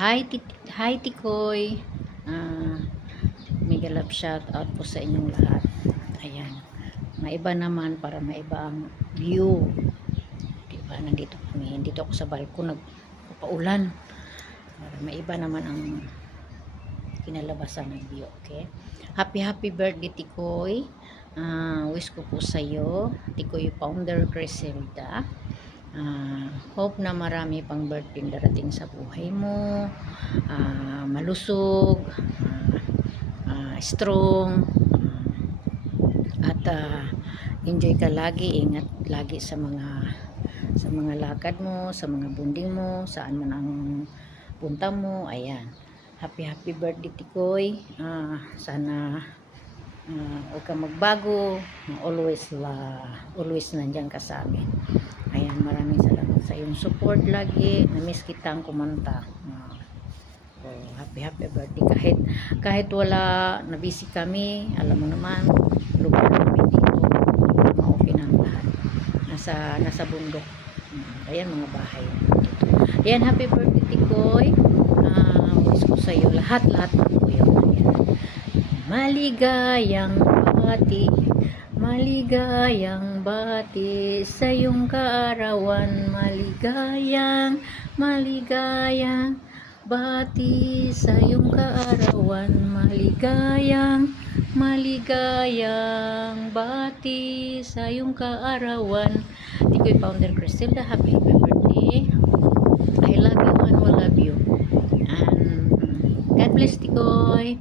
Hi Tikoy. Mega love shout out po sa inyong lahat. Ayan. Maiba naman para maiba ang view. Diba? Nandito kami. Dito ako sa balkon. Nagpapaulan. Para maiba naman ang kinalabasan ng view. Okay? Happy birthday Tikoy. Wish ko po sa iyo. Tikoy founder Criselda. Hope na marami pang birthday darating sa buhay mo, malusog, strong, at enjoy ka lagi, ingat lagi sa mga lakad mo, sa mga bonding mo, saan man ang punta mo. Ayan, happy birthday Tikoy. Sana huwag kang magbago, always nandiyan ka sa amin. Ayan, maraming salamat sa iyong support lagi. Na-miss kitang kumanta. Happy birthday. Kahit wala, na busy kami, alam mo naman, lugar namin dito, okay na ang lahat. Nasa bundok. Ayan, mga bahay dito. Ayan, happy birthday Tikoy. Wish ko sa iyo lahat ng kuya. Ayan. Maligayang bati sa iyong kaarawan, maligayang bati sa iyong kaarawan, maligayang bati sa iyong kaarawan. Tikoy founder Criselda, happy birthday. I love you and will love you. And God bless Tikoy.